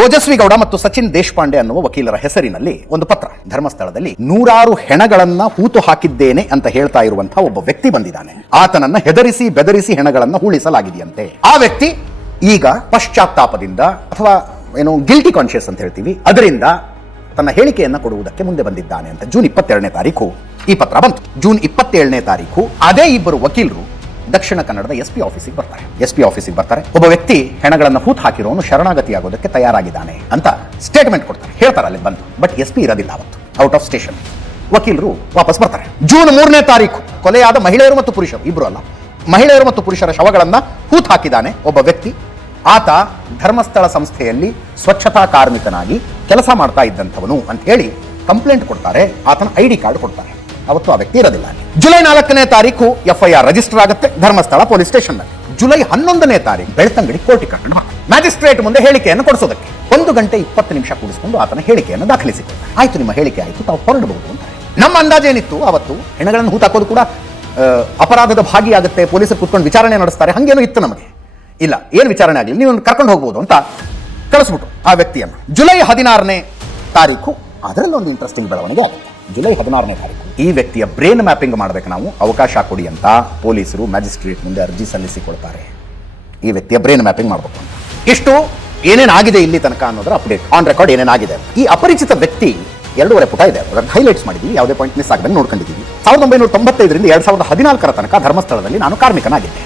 ಓಜಸ್ವಿ ಗೌಡ ಮತ್ತು ಸಚಿನ್ ದೇಶಪಾಂಡೆ ಅನ್ನುವ ವಕೀಲರ ಹೆಸರಿನಲ್ಲಿ ಒಂದು ಪತ್ರ ಧರ್ಮಸ್ಥಳದಲ್ಲಿ 100 ಹೆಣಗಳನ್ನ ಹೂತು ಹಾಕಿದ್ದೇನೆ ಅಂತ ಹೇಳ್ತಾ ಇರುವಂತಹ ಒಬ್ಬ ವ್ಯಕ್ತಿ ಬಂದಿದ್ದಾನೆ. ಆತನನ್ನ ಹೆದರಿಸಿ ಬೆದರಿಸಿ ಹೆಣಗಳನ್ನ ಹೂಳಿಸಲಾಗಿದೆಯಂತೆ. ಆ ವ್ಯಕ್ತಿ ಈಗ ಪಶ್ಚಾತ್ತಾಪದಿಂದ ಅಥವಾ ಏನು ಗಿಲ್ಟಿ ಕಾನ್ಶಿಯಸ್ ಅಂತ ಹೇಳ್ತೀವಿ, ಅದರಿಂದ ತನ್ನ ಹೇಳಿಕೆಯನ್ನ ಕೊಡುವುದಕ್ಕೆ ಮುಂದೆ ಬಂದಿದ್ದಾನೆ ಅಂತ ಜೂನ್ 22ನೇ ತಾರೀಕು ಈ ಪತ್ರ ಬಂತು. ಜೂನ್ 27ನೇ ತಾರೀಕು ಅದೇ ಇಬ್ಬರು ವಕೀಲರು ದಕ್ಷಿಣ ಕನ್ನಡದ ಎಸ್ ಪಿ ಆಫೀಸಿಗೆ ಬರ್ತಾರೆ. ಒಬ್ಬ ವ್ಯಕ್ತಿ ಹೆಣಗಳನ್ನು ಹೂತ್ ಹಾಕಿರೋನು ಶರಣಾಗತಿಯಾಗೋದಕ್ಕೆ ತಯಾರಾಗಿದ್ದಾನೆ ಅಂತ ಸ್ಟೇಟ್ಮೆಂಟ್ ಕೊಡ್ತಾರೆ, ಹೇಳ್ತಾರೆ ಅಲ್ಲಿ ಬಂದು. ಬಟ್ ಎಸ್ ಪಿ ಇರೋದಿಲ್ಲ ಅವತ್ತು, ಔಟ್ ಆಫ್ ಸ್ಟೇಷನ್. ವಕೀಲರು ವಾಪಸ್ ಬರ್ತಾರೆ. ಜೂನ್ 3ನೇ ತಾರೀಕು ಕೊಲೆಯಾದ ಮಹಿಳೆಯರು ಮತ್ತು ಪುರುಷರು, ಇಬ್ರು ಅಲ್ಲ, ಮಹಿಳೆಯರು ಮತ್ತು ಪುರುಷರ ಶವಗಳನ್ನ ಹೂತ್ ಹಾಕಿದ್ದಾನೆ ಒಬ್ಬ ವ್ಯಕ್ತಿ. ಆತ ಧರ್ಮಸ್ಥಳ ಸಂಸ್ಥೆಯಲ್ಲಿ ಸ್ವಚ್ಛತಾ ಕಾರ್ಮಿಕನಾಗಿ ಕೆಲಸ ಮಾಡ್ತಾ ಇದ್ದಂಥವನು ಅಂತ ಹೇಳಿ ಕಂಪ್ಲೇಂಟ್ ಕೊಡ್ತಾರೆ. ಆತನ ಐಡಿ ಕಾರ್ಡ್ ಕೊಡ್ತಾರೆ. ಅವತ್ತು ಆ ವ್ಯಕ್ತಿ ಇರೋದಿಲ್ಲ. ಜುಲೈ 4ನೇ ತಾರೀಕು FIR ರಿಜಿಸ್ಟರ್ ಆಗುತ್ತೆ ಧರ್ಮಸ್ಥಳ ಪೊಲೀಸ್ ಸ್ಟೇಷನ್ ನಲ್ಲಿ. ಜುಲೈ 11ನೇ ತಾರೀಕು ಬೆಳ್ತಂಗಡಿ ಕೋರ್ಟ್ ಕರ್ಕೊಂಡು ಮ್ಯಾಜಿಸ್ಟ್ರೇಟ್ ಮುಂದೆ ಹೇಳಿಕೆಯನ್ನು ಕೊಡಿಸೋದಕ್ಕೆ 1 ಗಂಟೆ 20 ನಿಮಿಷ ಕೂಡಿಸಿಕೊಂಡು ಆತನ ಹೇಳಿಕೆಯನ್ನು ದಾಖಲಿಸಿದ್ದಾರೆ. ಆಯ್ತು, ನಿಮ್ಮ ಹೇಳಿಕೆ ಆಯ್ತು, ತಾವು ಹೊರಡಬಹುದು ಅಂತ. ನಮ್ಮ ಅಂದಾಜೇನಿತ್ತು, ಅವತ್ತು ಹೆಣಗಳನ್ನು ಹೂತಾಕೋದು ಕೂಡ ಅಪರಾಧದ ಭಾಗಿಯಾಗುತ್ತೆ, ಪೊಲೀಸರು ಕೂತ್ಕೊಂಡು ವಿಚಾರಣೆ ನಡೆಸ್ತಾರೆ, ಹಂಗೇನೋ ಇತ್ತು ನಮಗೆ. ಇಲ್ಲ, ಏನು ವಿಚಾರಣೆ ಆಗಲಿ, ನೀವು ಕರ್ಕೊಂಡು ಹೋಗ್ಬೋದು ಅಂತ ಕಳಿಸ್ಬಿಟ್ರು ಆ ವ್ಯಕ್ತಿಯನ್ನು. ಜುಲೈ 16ನೇ ತಾರೀಕು ಅದರಲ್ಲೊಂದು ಇಂಟ್ರೆಸ್ಟಿಂಗ್ ಬೆಳವಣಿಗೆ ಆಗುತ್ತೆ. ಜುಲೈ 16ನೇ ತಾರೀಕು ಈ ವ್ಯಕ್ತಿಯ ಬ್ರೇನ್ ಮ್ಯಾಪಿಂಗ್ ಮಾಡಬೇಕು, ನಾವು ಅವಕಾಶ ಕೊಡಿ ಅಂತ ಪೊಲೀಸರು ಮ್ಯಾಜಿಸ್ಟ್ರೇಟ್ ಮುಂದೆ ಅರ್ಜಿ ಸಲ್ಲಿಸಿಕೊಳ್ತಾರೆ. ಈ ವ್ಯಕ್ತಿಯ ಬ್ರೇನ್ ಮ್ಯಾಪಿಂಗ್ ಮಾಡಬೇಕು ಅಂತ. ಇಷ್ಟು ಏನೇನಾಗಿದೆ ಇಲ್ಲಿ ತನಕ ಅನ್ನೋದರ ಅಪ್ಡೇಟ್ ಆನ್ ರೆಕಾರ್ಡ್ ಏನೇನಾಗಿದೆ. ಈ ಅಪರಿಚಿತ ವ್ಯಕ್ತಿ 2.5 ಪುಟ ಇದೆ, ಅದನ್ನು ಹೈಲೈಟ್ಸ್ ಮಾಡಿದ್ದೀವಿ, ಯಾವುದೇ ಪಾಯಿಂಟ್ ಮಿಸ್ ಆಗದಂಗೆ ನೋಡ್ಕೊಂಡಿದ್ದೀವಿ. 1995ರಿಂದ 2014 ತನಕ ಧರ್ಮಸ್ಥಳದಲ್ಲಿ ನಾನು ಕಾರ್ಮಿಕನಾಗಿದ್ದೆ.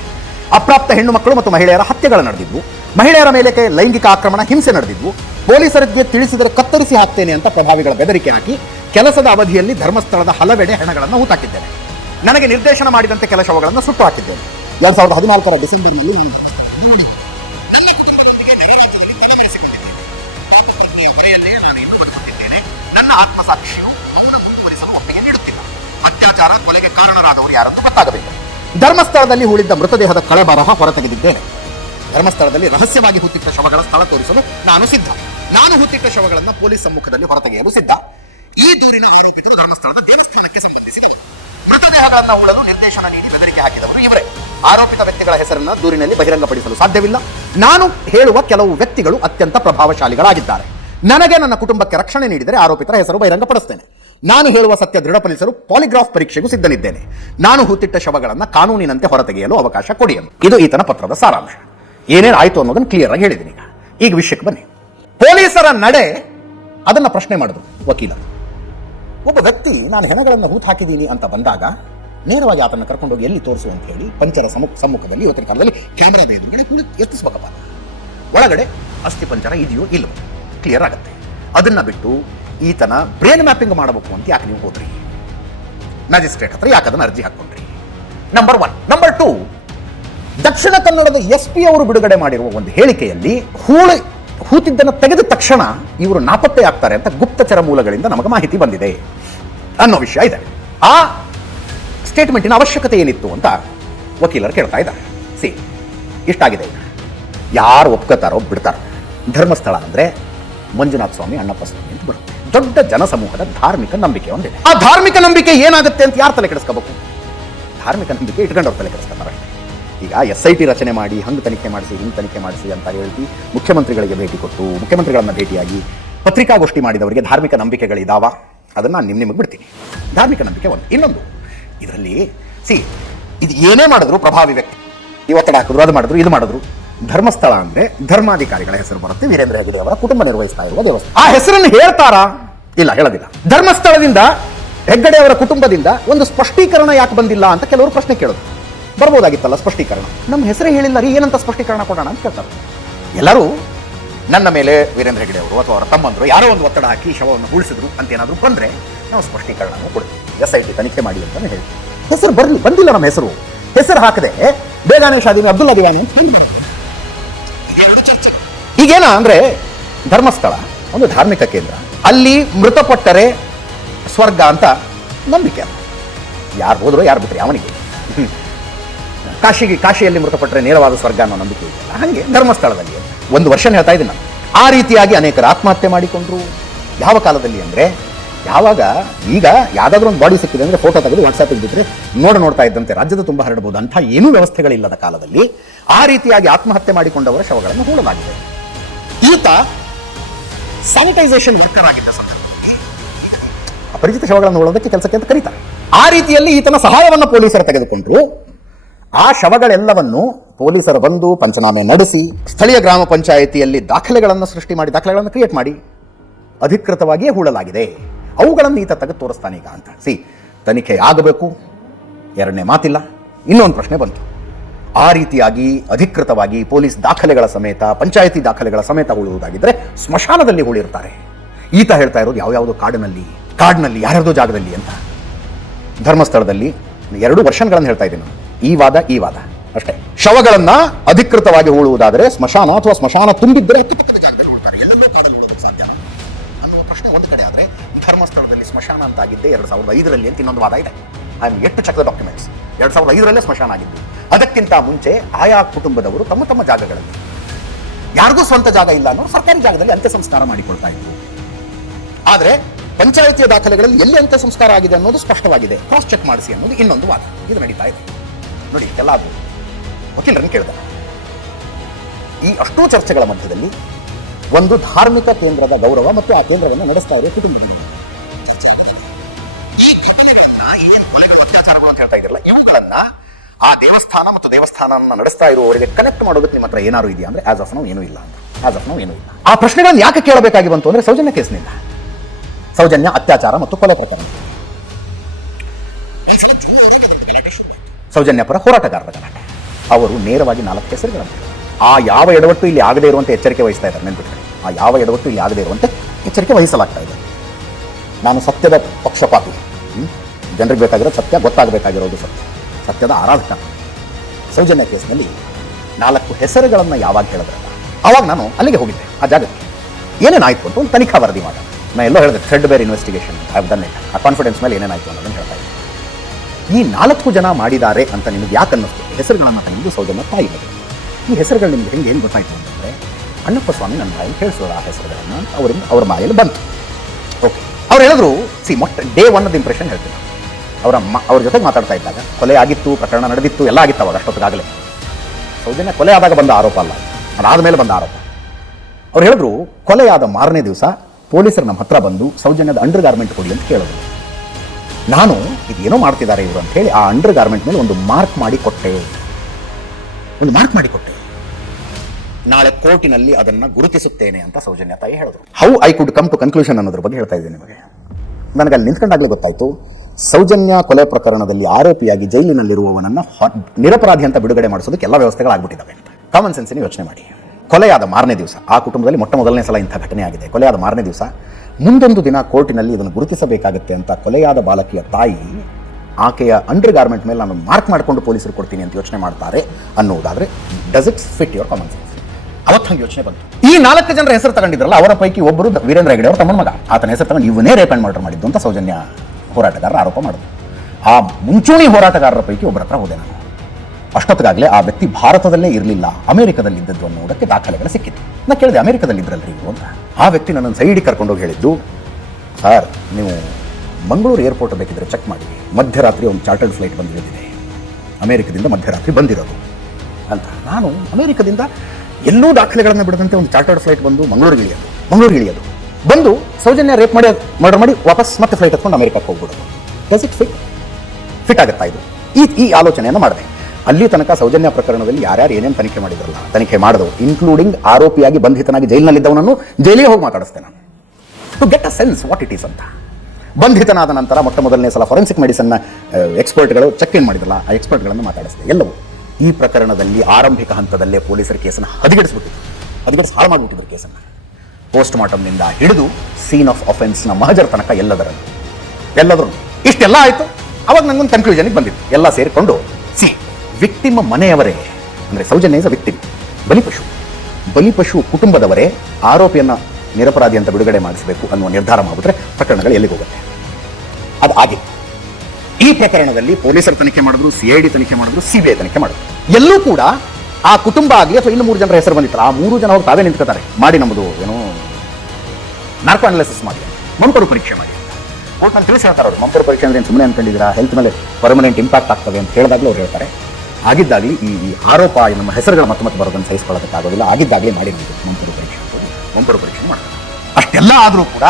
ಅಪ್ರಾಪ್ತ ಹೆಣ್ಣು ಮಕ್ಕಳು ಮತ್ತು ಮಹಿಳೆಯರ ಹತ್ಯೆಗಳು ನಡೆದಿದ್ವು. ಮಹಿಳೆಯರ ಮೇಲೆ ಲೈಂಗಿಕ ಆಕ್ರಮಣ, ಹಿಂಸೆ ನಡೆದಿದ್ವು. ಪೊಲೀಸರಿಗೆ ತಿಳಿಸಿದರೆ ಕತ್ತರಿಸಿ ಹಾಕ್ತೇನೆ ಅಂತ ಪ್ರಭಾವಿಗಳ ಬೆದರಿಕೆ ಹಾಕಿ ಕೆಲಸದ ಅವಧಿಯಲ್ಲಿ ಧರ್ಮಸ್ಥಳದ ಹಲವೆಡೆ ಹೆಣಗಳನ್ನು ಹೂತಾಕಿದ್ದೇನೆ. ನನಗೆ ನಿರ್ದೇಶನ ಮಾಡಿದಂತೆ ಕೆಲ ಶವಗಳನ್ನು ಸುಟ್ಟು ಹಾಕಿದ್ದೇನೆ. 2014 ಡಿಸೆಂಬರ್ನಲ್ಲಿ ನನ್ನ ಆತ್ಮಸಾಕ್ಷಿಯು ಅವನನ್ನು ಮುಂದುವರಿಸಲು ಒಪ್ಪಿಗೆ ನೀಡುತ್ತಿಲ್ಲ. ಅತ್ಯಾಚಾರ, ಕೊಲೆಗೆ ಕಾರಣರಾದವರು ಯಾರನ್ನು ಗೊತ್ತಾಗಬೇಕು. ಧರ್ಮಸ್ಥಳದಲ್ಲಿ ಉಳಿದ ಮೃತದೇಹದ ಕಳೆಬರಹ ಹೊರತೆಗೆದಿದ್ದೇನೆ. ಧರ್ಮಸ್ಥಳದಲ್ಲಿ ರಹಸ್ಯವಾಗಿ ಹೂತಿಟ್ಟ ಶವಗಳ ಸ್ಥಳ ತೋರಿಸಲು ನಾನು ಸಿದ್ಧ. ನಾನು ಹೂತಿಟ್ಟ ಶವಗಳನ್ನು ಪೊಲೀಸ್ ಸಮ್ಮುಖದಲ್ಲಿ ಹೊರತೆಗೆಯಲು ಸಿದ್ಧ. ಈ ದೂರಿನ ಆರೋಪಿತರು ಧರ್ಮಸ್ಥಳದ ದೇವಸ್ಥಾನಕ್ಕೆ ಸಂಬಂಧಿಸಿದೆ. ಮೃತದೇಹಗಳನ್ನು ಉಳಲು ನಿರ್ದೇಶನ ನೀಡಿ ಬೆದರಿಕೆ ಹಾಕಿದವರು ಇವರೇ. ಆರೋಪಿತ ವ್ಯಕ್ತಿಗಳ ಹೆಸರನ್ನು ದೂರಿನಲ್ಲಿ ಬಹಿರಂಗಪಡಿಸಲು ಸಾಧ್ಯವಿಲ್ಲ. ನಾನು ಹೇಳುವ ಕೆಲವು ವ್ಯಕ್ತಿಗಳು ಅತ್ಯಂತ ಪ್ರಭಾವಶಾಲಿಗಳಾಗಿದ್ದಾರೆ. ನನಗೆ ನನ್ನ ಕುಟುಂಬಕ್ಕೆ ರಕ್ಷಣೆ ನೀಡಿದರೆ ಆರೋಪಿತರ ಹೆಸರು ಬಹಿರಂಗಪಡಿಸ್ತೇನೆ. ನಾನು ಹೇಳುವ ಸತ್ಯ ದೃಢಪಡಿಸಲು ಪಾಲಿಗ್ರಾಫ್ ಪರೀಕ್ಷೆಗೂ ಸಿದ್ಧನಿದ್ದೇನೆ. ನಾನು ಹೂತಿಟ್ಟ ಶವಗಳನ್ನು ಕಾನೂನಿನಂತೆ ಹೊರತೆಗೆಯಲು ಅವಕಾಶ ಕೊಡಿ ಎಂದು. ಇದು ಈತನ ಪತ್ರದ ಸಾರಾಂಶ. ಏನೇನು ಆಯ್ತು ಅನ್ನೋದನ್ನು ಕ್ಲಿಯರ್ ಆಗಿ ಹೇಳಿದ್ದೀನಿ. ಈಗ ವಿಷಯಕ್ಕೆ ಬನ್ನಿ. ಪೊಲೀಸರ ನಡೆ ಅದನ್ನ ಪ್ರಶ್ನೆ ಮಾಡಿದ್ರು ವಕೀಲರು. ಒಬ್ಬ ವ್ಯಕ್ತಿ ನಾನು ಹೆಣಗಳನ್ನು ಹೂತು ಹಾಕಿದ್ದೀನಿ ಅಂತ ಬಂದಾಗ ನೇರವಾಗಿ ಆತನ ಕರ್ಕೊಂಡೋಗಿ ಎಲ್ಲಿ ತೋರಿಸು ಅಂತ ಹೇಳಿ ಪಂಚರ ಸಮ್ಮುಖದಲ್ಲಿ ಇವತ್ತಿನ ಕಾಲದಲ್ಲಿ ಕ್ಯಾಮ್ರಾದ ಎದುರುಗಡೆ ಎತ್ತಿಸ್ಬೇಕಪ್ಪ. ಒಳಗಡೆ ಅಸ್ಥಿ ಪಂಚರ ಇದೆಯೋ ಇಲ್ಲವೋ ಕ್ಲಿಯರ್ ಆಗುತ್ತೆ. ಅದನ್ನ ಬಿಟ್ಟು ಈತನ ಬ್ರೇನ್ ಮ್ಯಾಪಿಂಗ್ ಮಾಡಬೇಕು ಅಂತ ಯಾಕೆ ನೀವು ಹೋದ್ರಿ? ಮ್ಯಾಜಿಸ್ಟ್ರೇಟ್ ಹತ್ರ ಯಾಕೆ ಅದನ್ನ ಅರ್ಜಿ ಹಾಕೊಂಡ್ರಿ? ನಂಬರ್ 1. ನಂಬರ್ 2, ದಕ್ಷಿಣ ಕನ್ನಡದ SP ಅವರು ಬಿಡುಗಡೆ ಮಾಡಿರುವ ಒಂದು ಹೇಳಿಕೆಯಲ್ಲಿ ಹೂತಿದ್ದನ್ನು ತೆಗೆದ ತಕ್ಷಣ ಇವರು ನಾಪತ್ತೆ ಆಗ್ತಾರೆ ಅಂತ ಗುಪ್ತಚರ ಮೂಲಗಳಿಂದ ನಮಗೆ ಮಾಹಿತಿ ಬಂದಿದೆ ಅನ್ನೋ ವಿಷಯ ಇದೆ. ಆ ಸ್ಟೇಟ್ಮೆಂಟಿನ ಅವಶ್ಯಕತೆ ಏನಿತ್ತು ಅಂತ ವಕೀಲರು ಕೇಳ್ತಾ ಇದ್ದಾರೆ. ಇಷ್ಟಾಗಿದೆ. ಯಾರು ಒಪ್ಕೋತಾರೋ ಬಿಡ್ತಾರೋ, ಧರ್ಮಸ್ಥಳ ಅಂದ್ರೆ ಮಂಜುನಾಥ ಸ್ವಾಮಿ, ಅಣ್ಣಪ್ಪ ಸ್ವಾಮಿ ಅಂತ ಬರುತ್ತೆ. ದೊಡ್ಡ ಜನಸಮೂಹದ ಧಾರ್ಮಿಕ ನಂಬಿಕೆ ಒಂದಿದೆ. ಆ ಧಾರ್ಮಿಕ ನಂಬಿಕೆ ಏನಾಗುತ್ತೆ ಅಂತ ಯಾರು ತಲೆ ಕೆಡಿಸ್ಕೋಬೇಕು? ಧಾರ್ಮಿಕ ನಂಬಿಕೆ ಇಟ್ಕೊಂಡವ್ರು ತಲೆ ಕೆಡಿಸ್ಕೊತಾರೆ. ಈಗ SIT ರಚನೆ ಮಾಡಿ ಹಂಗೆ ತನಿಖೆ ಮಾಡಿಸಿ ಹಿಂಗೆ ತನಿಖೆ ಮಾಡಿಸಿ ಅಂತ ಹೇಳಿ ಮುಖ್ಯಮಂತ್ರಿಗಳಿಗೆ ಭೇಟಿ ಕೊಟ್ಟು ಮುಖ್ಯಮಂತ್ರಿಗಳನ್ನ ಭೇಟಿಯಾಗಿ ಪತ್ರಿಕಾಗೋಷ್ಠಿ ಮಾಡಿದವರಿಗೆ ಧಾರ್ಮಿಕ ನಂಬಿಕೆಗಳಿದಾವ? ಅದನ್ನು ನಿಮಗೆ ಬಿಡ್ತೀನಿ. ಧಾರ್ಮಿಕ ನಂಬಿಕೆ ಒಂದು. ಇನ್ನೊಂದು, ಇದರಲ್ಲಿ ಇದು ಏನೇ ಮಾಡಿದ್ರು ಪ್ರಭಾವಿ ವ್ಯಕ್ತಿ ಈ ಒತ್ತಡ ಹಾಕಿದ್ರು, ಅದು ಮಾಡಿದ್ರು, ಇದು ಮಾಡಿದ್ರು, ಧರ್ಮಸ್ಥಳ ಅಂದ್ರೆ ಧರ್ಮಾಧಿಕಾರಿಗಳ ಹೆಸರು ಬರುತ್ತೆ. ವೀರೇಂದ್ರ ಹೆಗಡೆ ಅವರ ಕುಟುಂಬ ನಿರ್ವಹಿಸ್ತಾ ಇರುವ ದೇವಸ್ಥಾನ. ಆ ಹೆಸರನ್ನು ಹೇಳ್ತಾರಾ? ಇಲ್ಲ, ಹೇಳೋದಿಲ್ಲ. ಧರ್ಮಸ್ಥಳದಿಂದ ಹೆಗ್ಗಡೆ ಅವರ ಕುಟುಂಬದಿಂದ ಒಂದು ಸ್ಪಷ್ಟೀಕರಣ ಯಾಕೆ ಬಂದಿಲ್ಲ ಅಂತ ಕೆಲವರು ಪ್ರಶ್ನೆ ಕೇಳೋದು. ಬರ್ಬೋದಾಗಿತ್ತಲ್ಲ ಸ್ಪಷ್ಟೀಕರಣ. ನಮ್ಮ ಹೆಸರೇ ಹೇಳಿಲ್ಲ ರೀ, ಏನಂತ ಸ್ಪಷ್ಟೀಕರಣ ಕೊಡೋಣ ಅಂತ ಕೇಳ್ತಾರೆ. ಎಲ್ಲರೂ ನನ್ನ ಮೇಲೆ ವೀರೇಂದ್ರ ಹೆಗಡೆ ಅವರು ಅಥವಾ ಅವರ ತಮ್ಮಂದರು ಯಾರೋ ಒಂದು ಒತ್ತಡ ಹಾಕಿ ಶವವನ್ನು ಉಳಿಸಿದ್ರು ಅಂತ ಏನಾದರೂ ಬಂದರೆ ನಾವು ಸ್ಪಷ್ಟೀಕರಣವನ್ನು ಕೊಡ್ತೀವಿ, SIT ತನಿಖೆ ಮಾಡಿ ಅಂತ ಹೇಳಿ. ಹೆಸರು ಬಂದಿಲ್ಲ. ನಮ್ಮ ಹೆಸರು ಹಾಕದೆ ಬೇಗಾನೆ ಶಾದಿನಿ ಅಬ್ದುಲ್ಲಾ ದಿವಾನಿ ಅಂತ ಈಗೇನ ಅಂದ್ರೆ ಧರ್ಮಸ್ಥಳ ಒಂದು ಧಾರ್ಮಿಕ ಕೇಂದ್ರ. ಅಲ್ಲಿ ಮೃತಪಟ್ಟರೆ ಸ್ವರ್ಗ ಅಂತ ನಂಬಿಕೆ. ಯಾರು ಹೋದ್ರು ಯಾರು ಬಿಟ್ಟರೆ ಅವನಿಗೆ. ಕಾಶಿಯಲ್ಲಿ ಮೃತಪಟ್ಟರೆ ನೇರವಾದ ಸ್ವರ್ಗ ಅನ್ನೋ ನಂಬಿಕೆ ಇದೆಯಲ್ಲ, ಹಾಗೆ ಧರ್ಮಸ್ಥಳದಲ್ಲಿ 1 ವರ್ಷ ಹೇಳ್ತಾ ಇದ್ದೀನಿ ನಾನು. ಆ ರೀತಿಯಾಗಿ ಅನೇಕರು ಆತ್ಮಹತ್ಯೆ ಮಾಡಿಕೊಂಡ್ರು. ಯಾವ ಕಾಲದಲ್ಲಿ ಅಂದ್ರೆ, ಯಾವಾಗ ಈಗ ಯಾವ್ದಾದ್ರು ಒಂದು ಬಾಡಿ ಸಿಕ್ಕಿದೆ ಅಂದ್ರೆ ಫೋಟೋ ತೆಗೆದು ವಾಟ್ಸಾಪಿಗೆ ಬಿಟ್ಟರೆ ನೋಡ್ತಾ ಇದ್ದಂತೆ ರಾಜ್ಯದ ತುಂಬ ಹರಡಬಹುದು ಅಂತ ಏನೂ ವ್ಯವಸ್ಥೆಗಳಿಲ್ಲದ ಕಾಲದಲ್ಲಿ ಆ ರೀತಿಯಾಗಿ ಆತ್ಮಹತ್ಯೆ ಮಾಡಿಕೊಂಡವರ ಶವಗಳನ್ನು ಹೂಳಲಾಗಿದೆ. ಈತ ಸ್ಯಾನಿಟೈಸೇಷನ್ ವರ್ಕರ್ ಆಗಿದ್ದ ಸಂದರ್ಭದಲ್ಲಿ ಅಪರಿಚಿತ ಶವಗಳನ್ನು ನೋಡೋದಕ್ಕೆ ಕೆಲಸಕ್ಕೆ ಅಂತ ಕರೀತಾರೆ. ಆ ರೀತಿಯಲ್ಲಿ ಈತನ ಸಹಾಯವನ್ನು ಪೊಲೀಸರು ತೆಗೆದುಕೊಂಡ್ರು. ಆ ಶವಗಳೆಲ್ಲವನ್ನು ಪೊಲೀಸರು ಬಂದು ಪಂಚನಾಮೆ ನಡೆಸಿ ಸ್ಥಳೀಯ ಗ್ರಾಮ ಪಂಚಾಯಿತಿಯಲ್ಲಿ ದಾಖಲೆಗಳನ್ನು ಸೃಷ್ಟಿ ಮಾಡಿ, ದಾಖಲೆಗಳನ್ನು ಕ್ರಿಯೇಟ್ ಮಾಡಿ ಅಧಿಕೃತವಾಗಿಯೇ ಹೂಳಲಾಗಿದೆ. ಅವುಗಳನ್ನು ಈತ ತೆಗೆದು ತೋರಿಸ್ತಾನೀಗ ಅಂತ ತನಿಖೆ ಆಗಬೇಕು, ಎರಡನೇ ಮಾತಿಲ್ಲ. ಇನ್ನೊಂದು ಪ್ರಶ್ನೆ ಬಂತು. ಆ ರೀತಿಯಾಗಿ ಅಧಿಕೃತವಾಗಿ ಪೊಲೀಸ್ ದಾಖಲೆಗಳ ಸಮೇತ, ಪಂಚಾಯಿತಿ ದಾಖಲೆಗಳ ಸಮೇತ ಹೂಳುವುದಾಗಿದ್ದರೆ ಸ್ಮಶಾನದಲ್ಲಿ ಹೂಳಿರ್ತಾರೆ. ಈತ ಹೇಳ್ತಾ ಇರೋದು ಯಾವ್ಯಾವುದೋ ಕಾಡಿನಲ್ಲಿ ಯಾರ್ಯಾವುದೋ ಜಾಗದಲ್ಲಿ ಅಂತ. ಧರ್ಮಸ್ಥಳದಲ್ಲಿ 2 ವರ್ಷಗಳನ್ನು ಹೇಳ್ತಾ ಇದ್ದೀನಿ ನಾನು. ಈ ವಾದ ಅಷ್ಟೇ. ಶವಗಳನ್ನ ಅಧಿಕೃತವಾಗಿ ಹೂಳುವುದಾದರೆ ಸ್ಮಶಾನ ಅಥವಾ ಸ್ಮಶಾನ ತುಂಬಿದ್ದರೆ ಅಕ್ಕಪಕ್ಕದ ಜಾಗದಲ್ಲಿ ಹೂಳ್ತಾರೆ. ಎಲ್ಲೆಲ್ಲೋ ಕಾಡಲ್ಲಿ ಹೂಳೋದಕ್ಕೆ ಸಾಧ್ಯ ಅನ್ನುವ ಪ್ರಶ್ನೆ ಒಂದು ಕಡೆ ಆದರೆ, ಧರ್ಮಸ್ಥಳದಲ್ಲಿ ಸ್ಮಶಾನ ಅಂತಾಗಿದ್ದೆ 2005ರಲ್ಲಿ ಅಂತ ಇನ್ನೊಂದು ವಾದ ಇದೆ. I am yet to check the documents. 2005ರಲ್ಲೇ ಸ್ಮಶಾನ ಆಗಿದ್ದು. ಅದಕ್ಕಿಂತ ಮುಂಚೆ ಆಯಾ ಕುಟುಂಬದವರು ತಮ್ಮ ತಮ್ಮ ಜಾಗಗಳಲ್ಲಿ, ಯಾರಿಗೂ ಸ್ವಂತ ಜಾಗ ಇಲ್ಲ ಅನ್ನೋ ಸರ್ಕಾರಿ ಜಾಗದಲ್ಲಿ ಅಂತ್ಯ ಸಂಸ್ಕಾರ ಮಾಡಿಕೊಳ್ತಾ ಇದ್ರು. ಆದರೆ ಪಂಚಾಯಿತಿಯ ದಾಖಲೆಗಳಲ್ಲಿ ಎಲ್ಲಿ ಅಂತ್ಯ ಸಂಸ್ಕಾರ ಆಗಿದೆ ಅನ್ನೋದು ಸ್ಪಷ್ಟವಾಗಿದೆ, ಕ್ರಾಸ್ ಚೆಕ್ ಮಾಡಿಸಿ ಅನ್ನೋದು ಇನ್ನೊಂದು ವಾದ. ಇದು ನಡೀತಾ ಇದೆ ನೋಡಿ. ಎಲ್ಲ ವಕೀಲರನ್ನು ಕೇಳಿದ. ಈ ಅಷ್ಟೂ ಚರ್ಚೆಗಳ ಮಧ್ಯದಲ್ಲಿ ಒಂದು ಧಾರ್ಮಿಕ ಕೇಂದ್ರದ ಗೌರವ ಮತ್ತು ಆ ಕೇಂದ್ರವನ್ನು ನಡೆಸ್ತಾ ಇರೋ ಕುಟುಂಬದಿಂದ ಈ ಘಟನೆಗಳನ್ನ, ಏನು ಕೊಲೆಗಳು, ಅತ್ಯಾಚಾರಗಳು ಅಂತ ಹೇಳ್ತಾ ಇದ್ರಲ್ಲ, ಇವುಗಳನ್ನ ಆ ದೇವಸ್ಥಾನ ಮತ್ತು ದೇವಸ್ಥಾನವನ್ನು ನಡೆಸ್ತಾ ಇರುವವರಿಗೆ ಕನೆಕ್ಟ್ ಮಾಡೋದಕ್ಕೆ ನಿಮ್ಮ ಹತ್ರ ಏನಾರು ಇದೆಯಾ ಅಂದ್ರೆ ಆಸ್ ಆಫ್ ನೌ ಏನೂ ಇಲ್ಲ. ಆ ಪ್ರಶ್ನೆಗಳನ್ನು ಯಾಕೆ ಕೇಳಬೇಕಾಗಿ ಬಂತು ಅಂದ್ರೆ, ಸೌಜನ್ಯ ಕೇಸ್ನಿಂದ, ಸೌಜನ್ಯ ಅತ್ಯಾಚಾರ ಮತ್ತು ಕೊಲೆ ಪ್ರಕರಣ, ಸೌಜನ್ಯ ಪರ ಹೋರಾಟಗಾರರ ಗಲಾಟೆ. ಅವರು ನೇರವಾಗಿ 4 ಹೆಸರುಗಳನ್ನು ಆ ಯಾವ ಎಡವಟ್ಟು ಇಲ್ಲಿ ಆಗದೇ ಇರುವಂತೆ ಎಚ್ಚರಿಕೆ ವಹಿಸ್ತಾ ಇದ್ದಾರೆ. ನೆನ್ಪಿಟ್ರೆ, ಆ ಯಾವ ಎಡವಟ್ಟು ಇಲ್ಲಿ ಆಗದೇ ಇರುವಂತೆ ಎಚ್ಚರಿಕೆ ವಹಿಸಲಾಗ್ತಾ ಇದೆ. ನಾನು ಸತ್ಯದ ಪಕ್ಷಪಾತಿ. ಜನರಿಗೆ ಬೇಕಾಗಿರೋ ಸತ್ಯ, ಗೊತ್ತಾಗಬೇಕಾಗಿರೋದು ಸತ್ಯ, ಸತ್ಯದ ಆರಾಧಕ. ಸೌಜನ್ಯ ಕೇಸ್ನಲ್ಲಿ 4 ಹೆಸರುಗಳನ್ನು ಯಾವಾಗ ಹೇಳಿದ್ರಲ್ಲ, ಆವಾಗ ನಾನು ಅಲ್ಲಿಗೆ ಹೋಗಿದ್ದೆ. ಆ ಜಾಗಕ್ಕೆ ಏನೇನಾಯಿತು ಅಂತ ಒಂದು ತನಿಖಾ ವರದಿ ಮಾಡೋಣ. ನಾನು ಎಲ್ಲೋ ಹೇಳಿದೆ, ಥ್ರೆಡ್ ಬೇರ್ investigation I have done it. ಆ ಕಾನ್ಫಿಡೆನ್ಸ್ ಮೇಲೆ ಏನೇನಾಯಿತು ಅನ್ನೋದನ್ನು ಹೇಳ್ತಾ ಇದ್ದೆ. ಈ 4 ಜನ ಮಾಡಿದ್ದಾರೆ ಅಂತ ನಿಮಗೆ ಯಾಕೆ ಅನ್ನಿಸ್ತು? ಹೆಸರುಗಳನ್ನು ತಂದು ಸೌಜನ್ಯ ತಾಯಿ ಬಗ್ಗೆ. ಈ ಹೆಸರುಗಳು ನಿಮ್ಗೆ ಹೆಂಗೆ ಏನು ಗೊತ್ತಾಯಿತು ಅಂತಂದರೆ, ಅಣ್ಣಪ್ಪ ಸ್ವಾಮಿ ನನ್ನ ಬಾಯಲ್ಲಿ ಹೇಳಿಸೋದು ಆ ಹೆಸರುಗಳನ್ನು ಅವ್ರ ಬಾಯಲ್ಲಿ ಬಂತು. ಓಕೆ, ಅವ್ರು ಹೇಳಿದ್ರು, ಡೇ 1 ಇಂಪ್ರೆಷನ್ ಹೇಳ್ತೀನಿ. ಅವ್ರ ಜೊತೆಗೆ ಮಾತಾಡ್ತಾ ಇದ್ದಾಗ ಕೊಲೆ ಆಗಿತ್ತು, ಪ್ರಕರಣ ನಡೆದಿತ್ತು, ಎಲ್ಲ ಆಗಿತ್ತು ಅವಾಗ. ಅಷ್ಟೊತ್ತಿಗಾಗಲೇ ಸೌಜನ್ಯ ಕೊಲೆ ಆದಾಗ ಬಂದ ಆರೋಪ ಅಲ್ಲ, ಅದಾದಮೇಲೆ ಬಂದ ಆರೋಪ. ಅವ್ರು ಹೇಳಿದ್ರು, ಕೊಲೆಯಾದ ಮಾರನೇ ದಿವಸ ಪೊಲೀಸರು ನಮ್ಮ ಹತ್ರ ಬಂದು ಸೌಜನ್ಯದ ಅಂಡರ್ ಗಾರ್ಮೆಂಟ್ ಕೊಡಿ ಅಂತ ಕೇಳಿದ್ರು. ನಾನು ಇದೇನೋ ಮಾಡ್ತಿದ್ದಾರೆ ಇವರು ಅಂತ ಹೇಳಿ ಆ ಅಂಡರ್ ಗಾರ್ಮೆಂಟ್ ಮೇಲೆ ಒಂದು ಮಾರ್ಕ್ ಮಾಡಿ ಕೊಟ್ಟೆ. ನಾಳೆ ಕೋರ್ಟಿನಲ್ಲಿ ಅದನ್ನು ಗುರುತಿಸುತ್ತೇನೆ ಅಂತ ಸೌಜನ್ಯ ತಾಯಿ ಹೇಳಿದ್ರು. How I could come to conclusion ಅನ್ನೋದ್ರ ಬಗ್ಗೆ ಹೇಳ್ತಾ ಇದ್ದೀನಿ ನಿಮಗೆ. ನನಗೆ ಅಲ್ಲಿ ನಿಂತ್ಕೊಂಡಾಗಲೇ ಗೊತ್ತಾಯಿತು, ಸೌಜನ್ಯ ಕೊಲೆ ಪ್ರಕರಣದಲ್ಲಿ ಆರೋಪಿಯಾಗಿ ಜೈಲಿನಲ್ಲಿರುವವನನ್ನು ನಿರಪರಾಧಿ ಅಂತ ಬಿಡುಗಡೆ ಮಾಡಿಸೋದಕ್ಕೆ ಎಲ್ಲ ವ್ಯವಸ್ಥೆಗಳಾಗ್ಬಿಟ್ಟಿದ್ದಾವೆ ಅಂತ. ಕಾಮನ್ ಸೆನ್ಸಿನ ಯೋಚನೆ ಮಾಡಿ. ಕೊಲೆಯಾದ ಮಾರನೇ ದಿವಸ, ಆ ಕುಟುಂಬದಲ್ಲಿ ಮೊದಲನೇ ಸಲ ಇಂಥ ಘಟನೆ ಆಗಿದೆ. ಕೊಲೆಯಾದ ಮಾರನೇ ದಿವಸ ಮುಂದೊಂದು ದಿನ ಕೋರ್ಟಿನಲ್ಲಿ ಇದನ್ನು ಗುರುತಿಸಬೇಕಾಗುತ್ತೆ ಅಂತ ಕೊಲೆಯಾದ ಬಾಲಕಿಯ ತಾಯಿ ಆಕೆಯ ಅಂಡರ್ ಗಾರ್ಮೆಂಟ್ ಮೇಲೆ ನಾನು ಮಾರ್ಕ್ ಮಾಡಿಕೊಂಡು ಪೊಲೀಸರು ಕೊಡ್ತೀನಿ ಅಂತ ಯೋಚನೆ ಮಾಡ್ತಾರೆ ಅನ್ನೋದಾದರೆ, does it fit your common sense? ಅವತ್ತು ಹಂಗೆ ಯೋಚನೆ ಬಂತು. ಈ 4 ಜನರ ಹೆಸರು ತಗೊಂಡಿದ್ರಲ್ಲ, ಅವರ ಪೈಕಿ ಒಬ್ಬರು ವೀರೇಂದ್ರ ಹೆಗಡೆ ಅವರು ತಮ್ಮನ ಮಗ. ಆತನ ಹೆಸರು ತಗೊಂಡು ಇವನೇ ರೇಪ್ ಆ್ಯಂಡ್ ಮರ್ಡರ್ ಮಾಡಿದ್ದು ಅಂತ ಸೌಜನ್ಯ ಹೋರಾಟಗಾರರ ಆರೋಪ ಮಾಡಿದ್ರು. ಆ ಮುಂಚೂಣಿ ಹೋರಾಟಗಾರರ ಪೈಕಿ ಒಬ್ಬರ ಹತ್ರ ಹೋದೆ ನಾನು. ಅಷ್ಟೊತ್ತಿಗಾಗಲೇ ಆ ವ್ಯಕ್ತಿ ಭಾರತದಲ್ಲೇ ಇರಲಿಲ್ಲ, ಅಮೆರಿಕದಲ್ಲಿ ಇದ್ದದ್ದು ಅನ್ನೋದಕ್ಕೆ ದಾಖಲೆಗಳು ಸಿಕ್ಕಿತ್ತು. ನಾನು ಕೇಳಿದೆ, ಅಮೆರಿಕದಲ್ಲಿ ಇದ್ರಲ್ರಿ ಇವರು ಅಂತ. ಆ ವ್ಯಕ್ತಿ ನನ್ನನ್ನು ಸೈಡಿಗೆ ಕರ್ಕೊಂಡೋಗಿ ಹೇಳಿದ್ದು, ಸರ್ ನೀವು ಮಂಗಳೂರು ಏರ್ಪೋರ್ಟ್ ಬೇಕಿದ್ರೆ ಚೆಕ್ ಮಾಡಿ, ಮಧ್ಯರಾತ್ರಿ ಒಂದು ಚಾರ್ಟರ್ಡ್ ಫ್ಲೈಟ್ ಬಂದಿದೆ, ಅಮೆರಿಕದಿಂದ ಮಧ್ಯರಾತ್ರಿ ಬಂದಿರೋದು ಅಂತ. ನಾನು ಅಮೆರಿಕದಿಂದ ಎಲ್ಲೂ ದಾಖಲೆಗಳನ್ನು ಬಿಡದಂತೆ ಒಂದು ಚಾರ್ಟರ್ಡ್ ಫ್ಲೈಟ್ ಬಂದು ಮಂಗಳೂರಿಗೆ ಇಳಿಯೋದು, ಬಂದು ಸೌಜನ್ಯ ರೇಪ್ ಮಾಡಿ ಮರ್ಡರ್ ಮಾಡಿ ವಾಪಸ್ ಮತ್ತೆ ಫ್ಲೈಟ್ ಹತ್ಕೊಂಡು ಅಮೆರಿಕಕ್ಕೆ ಹೋಗ್ಬಿಡೋದು. ಡಸ್ ಇಟ್ ಫಿಟ್ ಆಗುತ್ತಾ ಇದು? ಈ ಆಲೋಚನೆಯನ್ನು ಮಾಡಿದೆ. ಅಲ್ಲಿ ತನಕ ಸೌಜನ್ಯ ಪ್ರಕರಣದಲ್ಲಿ ಯಾರ್ಯಾರು ಏನೇನು ತನಿಖೆ ಮಾಡಿದ್ರಲ್ಲ, ತನಿಖೆ ಮಾಡಿದವು, ಇನ್ಕ್ಲೂಡಿಂಗ್ ಆರೋಪಿಯಾಗಿ ಬಂಧಿತನಾಗಿ ಜೈಲಿನಲ್ಲಿದ್ದವನನ್ನು ಜೈಲಿಗೆ ಹೋಗಿ ಮಾತಾಡಿಸ್ತೇನೆ ನಾನು, to get a sense what it is ಅಂತ. ಬಂಧಿತನಾದ ನಂತರ ಮೊದಲನೇ ಸಲ ಫಾರೆನ್ಸಿಕ್ ಮೆಡಿಸಿನ್ನ ಎಕ್ಸ್ಪರ್ಟ್ಗಳು ಚೆಕ್ ಇನ್ ಮಾಡಿದ್ರಲ್ಲ, ಆ ಎಕ್ಸ್ಪರ್ಟ್ಗಳನ್ನು ಮಾತಾಡಿಸಿದೆ. ಎಲ್ಲವೂ ಈ ಪ್ರಕರಣದಲ್ಲಿ ಆರಂಭಿಕ ಹಂತದಲ್ಲೇ ಪೊಲೀಸರ ಕೇಸನ್ನು ಹದಿಗೆಡಿಸಿ ಹಾಳು ಮಾಡಿಬಿಟ್ಟಿದ್ರು ಕೇಸನ್ನು. ಪೋಸ್ಟ್ ಮಾರ್ಟಮ್ನಿಂದ ಹಿಡಿದು ಸೀನ್ ಆಫ್ ಅಫೆನ್ಸ್ನ ಮಹಜರ್ ತನಕ ಎಲ್ಲದರಲ್ಲೂ ಇಷ್ಟೆಲ್ಲ ಆಯಿತು. ಅವಾಗ ನನಗೊಂದು ಕನ್ಕ್ಲೂಷನ್ಗೆ ಬಂದಿತ್ತು. ಎಲ್ಲ ಸೇರಿಕೊಂಡು ವಿಕ್ಟಿಮ್ ಮನೆಯವರೇ, ಅಂದರೆ ಸೌಜನ್ಯ ಇಸ್ ಅ ವಿಕ್ಟಿಮ್, ಬಲಿಪಶು ಕುಟುಂಬದವರೇ ಆರೋಪಿಯನ್ನು ನಿರಪರಾಧಿ ಅಂತ ಬಿಡುಗಡೆ ಮಾಡಿಸಬೇಕು ಅನ್ನುವ ನಿರ್ಧಾರ ಮಾಡಿಬಿಟ್ರೆ ಪ್ರಕರಣಗಳು ಎಲ್ಲಿಗೆ ಹೋಗುತ್ತೆ? ಅದು ಆಗಿತ್ತು. ಈ ಪ್ರಕರಣದಲ್ಲಿ ಪೊಲೀಸರು ತನಿಖೆ ಮಾಡಿದ್ರು, CID ತನಿಖೆ ಮಾಡಿದ್ರು, CBI ತನಿಖೆ ಮಾಡಿದ್ರು. ಎಲ್ಲೂ ಕೂಡ ಆ ಕುಟುಂಬ ಆಗಲಿ ಅಥವಾ ಇನ್ನು 3 ಜನರ ಹೆಸರು ಬಂದಿತ್ತು. ಆ 3 ಜನ ಹೋಗಿ ತಾವೇ ನಿಂತ್ಕೋತಾರೆ, ಮಾಡಿ ನಮ್ಮದು ಏನೋ ನಾರ್ಕೋ ಅನಾಲಿಸಿಸ್ ಮಾಡಿ, ಮಂಪರು ಪರೀಕ್ಷೆ ಮಾಡಿ. ಕೋರ್ಟ್ ನಾನು ತಿಳಿಸಿ ಹೇಳ್ತಾರೆ ಅವರು, ಮಂಪರು ಪರೀಕ್ಷೆ ಅಂದರೆ ಸುಮ್ಮನೆ ಅಂದ್ಕೊಂಡಿದ್ದೀರಾ, ಹೆಲ್ತ್ ಮೇಲೆ ಪರ್ಮನೆಂಟ್ ಇಂಪ್ಯಾಕ್ಟ್ ಆಗ್ತದೆ ಅಂತ ಹೇಳಿದಾಗಲೂ ಅವ್ರು ಹೇಳ್ತಾರೆ, ಆಗಿದ್ದಾಗಲಿ ಈ ಆರೋಪ ನಮ್ಮ ಹೆಸರುಗಳ ಮತ್ತೆ ಬರೋದನ್ನು ಸಹಿಸಿಕೊಳ್ಳೋದಕ್ಕಾಗೋದಿಲ್ಲ, ಆಗಿದ್ದಾಗಲೇ ಮಾಡಿ ಮಂಪರು ಪರೀಕ್ಷೆ ಮಾಡ್ತಾರೆ. ಅಷ್ಟೆಲ್ಲ ಆದರೂ ಕೂಡ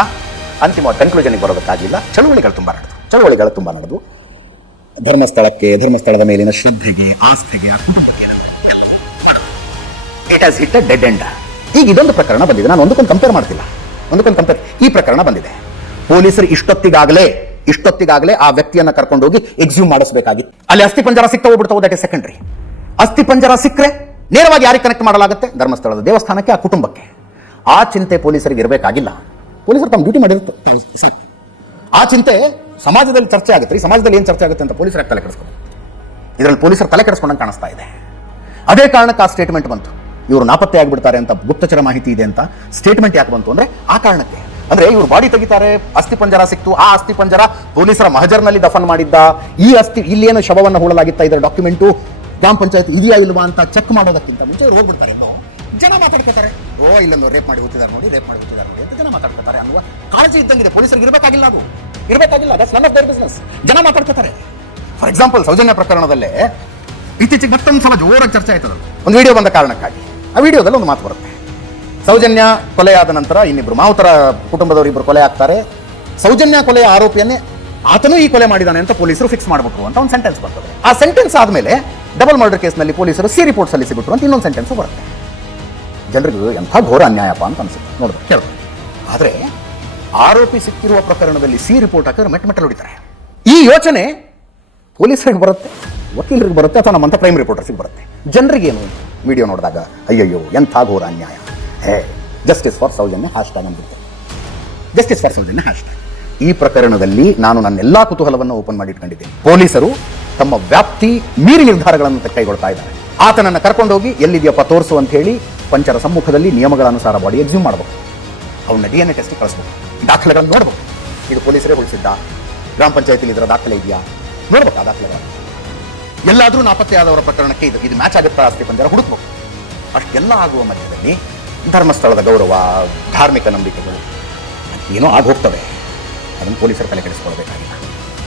ಅಂತಿಮ ಕನ್ಕ್ಲೂಷನ್ಗೆ ಬರೋದಕ್ಕಾಗಲಿಲ್ಲ. ಚಳುವಳಿಗಳು ತುಂಬ ನಡೆದು ಧರ್ಮಸ್ಥಳದ ಮೇಲಿನ ಶ್ರದ್ಧೆಗೆ, ಆಸ್ಥೆಗೆ, it has hit a dead end. ಈಗ ಇದೊಂದು ಪ್ರಕರಣ ಬಂದಿದೆ. ನಾನು ಒಂದಕ್ಕೊಂದು ಕಂಪೇರ್ ಮಾಡ್ತಿಲ್ಲ. ಈ ಪ್ರಕರಣ ಬಂದಿದೆ. ಪೊಲೀಸರು ಇಷ್ಟೊತ್ತಿಗಾಗಲೇ ಆ ವ್ಯಕ್ತಿಯನ್ನ ಕರ್ಕೊಂಡೋಗಿ ಎಕ್ಸ್ಯೂಮ್ ಮಾಡಿಸಬೇಕಾಗಿತ್ತು. ಅಲ್ಲಿ ಅಸ್ಥಿಪಂಜರ ಸಿಕ್ತಾ ಹೋಗ್ಬಿಡ್ತಾವೆ, ದಟ್ ಇಸ್ ಸೆಕೆಂಡ್ರಿ. ಅಸ್ಥಿಪಂಜರ ಸಿಕ್ಕರೆ ನೇರವಾಗಿ ಯಾರಿಗೆ ಕನೆಕ್ಟ್ ಮಾಡಲಾಗುತ್ತೆ? ಧರ್ಮಸ್ಥಳದ ದೇವಸ್ಥಾನಕ್ಕೆ, ಆ ಕುಟುಂಬಕ್ಕೆ. ಆ ಚಿಂತೆ ಪೊಲೀಸರಿಗೆ ಇರಬೇಕಾಗಿಲ್ಲ. ಪೊಲೀಸರು ತಮ್ಮ ಡ್ಯೂಟಿ ಮಾಡಿರುತ್ತೆ. ಆ ಚಿಂತೆ ಸಮಾಜದಲ್ಲಿ ಚರ್ಚೆ ಆಗುತ್ತೆ. ಈ ಸಮಾಜದಲ್ಲಿ ಏನು ಚರ್ಚೆ ಆಗುತ್ತೆ ಅಂತ ಪೊಲೀಸರು ತಲೆ ಕೆಡಿಸ್ಕೊಂಡು, ಇದರಲ್ಲಿ ಪೊಲೀಸರು ತಲೆ ಕೆಡಿಸ್ಕೊಂಡಂಗೆ ಕಾಣಿಸ್ತಾ ಇದೆ. ಅದೇ ಕಾರಣಕ್ಕೆ ಆ ಸ್ಟೇಟ್ಮೆಂಟ್ ಬಂತು. ಇವರು ನಾಪತ್ತೆ ಆಗಿಬಿಡ್ತಾರೆ ಅಂತ ಗುಪ್ತಚರ ಮಾಹಿತಿ ಇದೆ ಅಂತ ಸ್ಟೇಟ್ಮೆಂಟ್ ಯಾಕೆ ಬಂತು ಅಂದ್ರೆ ಆ ಕಾರಣಕ್ಕೆ. ಅಂದ್ರೆ ಇವರು ಬಾಡಿ ತೆಗಿತಾರೆ, ಅಸ್ಥಿಪಂಜರ ಸಿಕ್ತು, ಆ ಅಸ್ಥಿಪಂಜರ ಪೊಲೀಸರ ಮಹಜರ್ನಲ್ಲಿ ದಫನ್ ಮಾಡಿದ್ದ, ಈ ಇಲ್ಲೇನು ಶವವನ್ನು ಹೂಳಲಾಗಿತ್ತ, ಇದರ ಡಾಕ್ಯುಮೆಂಟು ಗ್ರಾಮ ಪಂಚಾಯತ್ ಇದೆಯಾ ಇಲ್ವಾ ಅಂತ ಚೆಕ್ ಮಾಡೋದಕ್ಕಿಂತ ಮುಂಚೆ ಅವ್ರು ಹೋಗ್ಬಿಡ್ತಾರೆ. ಜನ ಮಾತಾಡ್ಕೊತಾರೆ, ಇಲ್ಲೊಂದು ರೇಪ್ ಮಾಡಿ ಹೋಗ್ತಿದ್ದಾರೆ ನೋಡಿ ಅಂತ ಜನ ಮಾತಾಡ್ಕೊತಾರೆ ಅನ್ನುವ ಕಾಳಜಿ ಇದ್ದಂಗಿದೆ. ಪೊಲೀಸರಿಗೆ ಇರಬೇಕಾಗಿಲ್ಲ, that's none of their business. ಜನ ಮಾತಾಡ್ಕೊತಾರೆ. ಫಾರ್ ಎಕ್ಸಾಂಪಲ್, ಸೌಜನ್ಯ ಪ್ರಕರಣದಲ್ಲೇ ಇತ್ತೀಚೆಗೆ ಮತ್ತೊಂದು ಸಲ ಜೋರಾಗಿ ಚರ್ಚೆ ಆಯ್ತದ. ಒಂದು ವಿಡಿಯೋ ಬಂದ ಕಾರಣಕ್ಕಾಗಿ ಆ ವಿಡಿಯೋದಲ್ಲಿ ಒಂದು ಮಾತು ಬರುತ್ತೆ. ಸೌಜನ್ಯ ಕೊಲೆಯಾದ ನಂತರ ಇನ್ನಿಬ್ರು ಮಾವುತರ ಕುಟುಂಬದವರು ಇಬ್ಬರು ಕೊಲೆ ಆಗ್ತಾರೆ. ಸೌಜನ್ಯ ಕೊಲೆಯ ಆರೋಪಿಯನ್ನೇ ಆತನೂ ಈ ಕೊಲೆ ಮಾಡಿದಾನೆ ಅಂತ ಪೊಲೀಸರು ಫಿಕ್ಸ್ ಮಾಡ್ಬಿಟ್ರು ಅಂತ ಒಂದು ಸೆಂಟೆನ್ಸ್ ಬರ್ತದೆ. ಆ ಸೆಂಟೆನ್ಸ್ ಆದ್ಮೇಲೆ ಡಬಲ್ ಮರ್ಡರ್ ಕೇಸ್ನಲ್ಲಿ ಪೊಲೀಸರು ಸಿ ರಿಪೋರ್ಟ್ ಸಲ್ಲಿಸಿಬಿಟ್ರು ಅಂತ ಇನ್ನೊಂದು ಸೆಂಟೆನ್ಸ್ ಬರುತ್ತೆ. ಜನರಿಗೂ ಎಂಥ ಘೋರ ಅನ್ಯಾಯಪ್ಪ ಅಂತ ಅನ್ಸುತ್ತೆ ನೋಡಿದ್ರೆ, ಕೇಳ್ಬೋದು. ಆದರೆ ಆರೋಪಿ ಸಿಕ್ಕಿರುವ ಪ್ರಕರಣದಲ್ಲಿ ಸಿ ರಿಪೋರ್ಟ್ ಹಾಕಿದ್ರೆ ಮೆಟ್ಟಲು ಹೊಡಿತಾರೆ. ಈ ಯೋಚನೆ ಪೊಲೀಸರಿಗೆ ಬರುತ್ತೆ, ವಕೀಲರಿಗೆ ಬರುತ್ತೆ, ಅಥವಾ ನಮ್ಮಂಥ ಕ್ರೈಮ್ ರಿಪೋರ್ಟರ್ಸಿಗೆ ಬರುತ್ತೆ. ಜನರಿಗೇನು ವಿಡಿಯೋ ನೋಡಿದಾಗ ಅಯ್ಯಯ್ಯೋ ಎಂಥ ಘೋರ ಅನ್ಯಾಯ, ಜಸ್ಟಿಸ್ ಫಾರ್ ಸೌಜನ್ಯ ಹ್ಯಾಶ್ಟ್ಯಾಗ್ ಅಂದ್ಬಿಡ್ತಾರೆ. Justice for Sowjanya hashtag. ಈ ಪ್ರಕರಣದಲ್ಲಿ ನಾನು ನನ್ನೆಲ್ಲಾ ಕುತೂಹಲವನ್ನು ಓಪನ್ ಮಾಡಿ ಇಟ್ಕೊಂಡಿದ್ದೇನೆ. ಪೊಲೀಸರು ತಮ್ಮ ವ್ಯಾಪ್ತಿ ಮೀರಿ ನಿರ್ಧಾರಗಳನ್ನು ಕೈಗೊಳ್ತಾ ಇದ್ದಾರೆ. ಆತನನ್ನು ಕರ್ಕೊಂಡೋಗಿ ಎಲ್ಲಿದೆಯಪ್ಪ ತೋರಿಸು ಅಂತ ಹೇಳಿ ಪಂಚರ ಸಮ್ಮುಖದಲ್ಲಿ ನಿಯಮಗಳ ಅನುಸಾರ ಬಾಡಿ ಎಕ್ಸ್ಯೂಮ್ ಮಾಡಬೇಕು. ಅವನ್ನ DNA ಟೆಸ್ಟ್ ಕಳಿಸ್ಬೇಕು, ದಾಖಲೆಗಳನ್ನು ನೋಡ್ಬೇಕು. ಇದು ಪೊಲೀಸರೇ ಉಳಿಸಿದ್ದ, ಗ್ರಾಮ ಪಂಚಾಯತಿಲಿ ಇದರ ದಾಖಲೆ ಇದೆಯಾ ನೋಡ್ಬೇಕು. ಆ ದಾಖಲೆಗಳು ಎಲ್ಲಾದರೂ ನಾಪತ್ತೆ ಆದವರ ಪ್ರಕರಣಕ್ಕೆ ಇದು ಮ್ಯಾಚ್ ಆಗುತ್ತಾ ಅಸ್ಥಿಪಂಜರ ಹುಡುಕ್ಬೇಕು. ಅಷ್ಟೆಲ್ಲ ಆಗುವ ಮಧ್ಯದಲ್ಲಿ ಧರ್ಮಸ್ಥಳದ ಗೌರವ, ಧಾರ್ಮಿಕ ನಂಬಿಕೆಗಳು ಏನೋ ಆಗಿ ಹೋಗ್ತವೆ. ಅದನ್ನು ಪೊಲೀಸರು ತಲೆ ಕೆಡಿಸ್ಕೊಳ್ಬೇಕಾಗಿಲ್ಲ.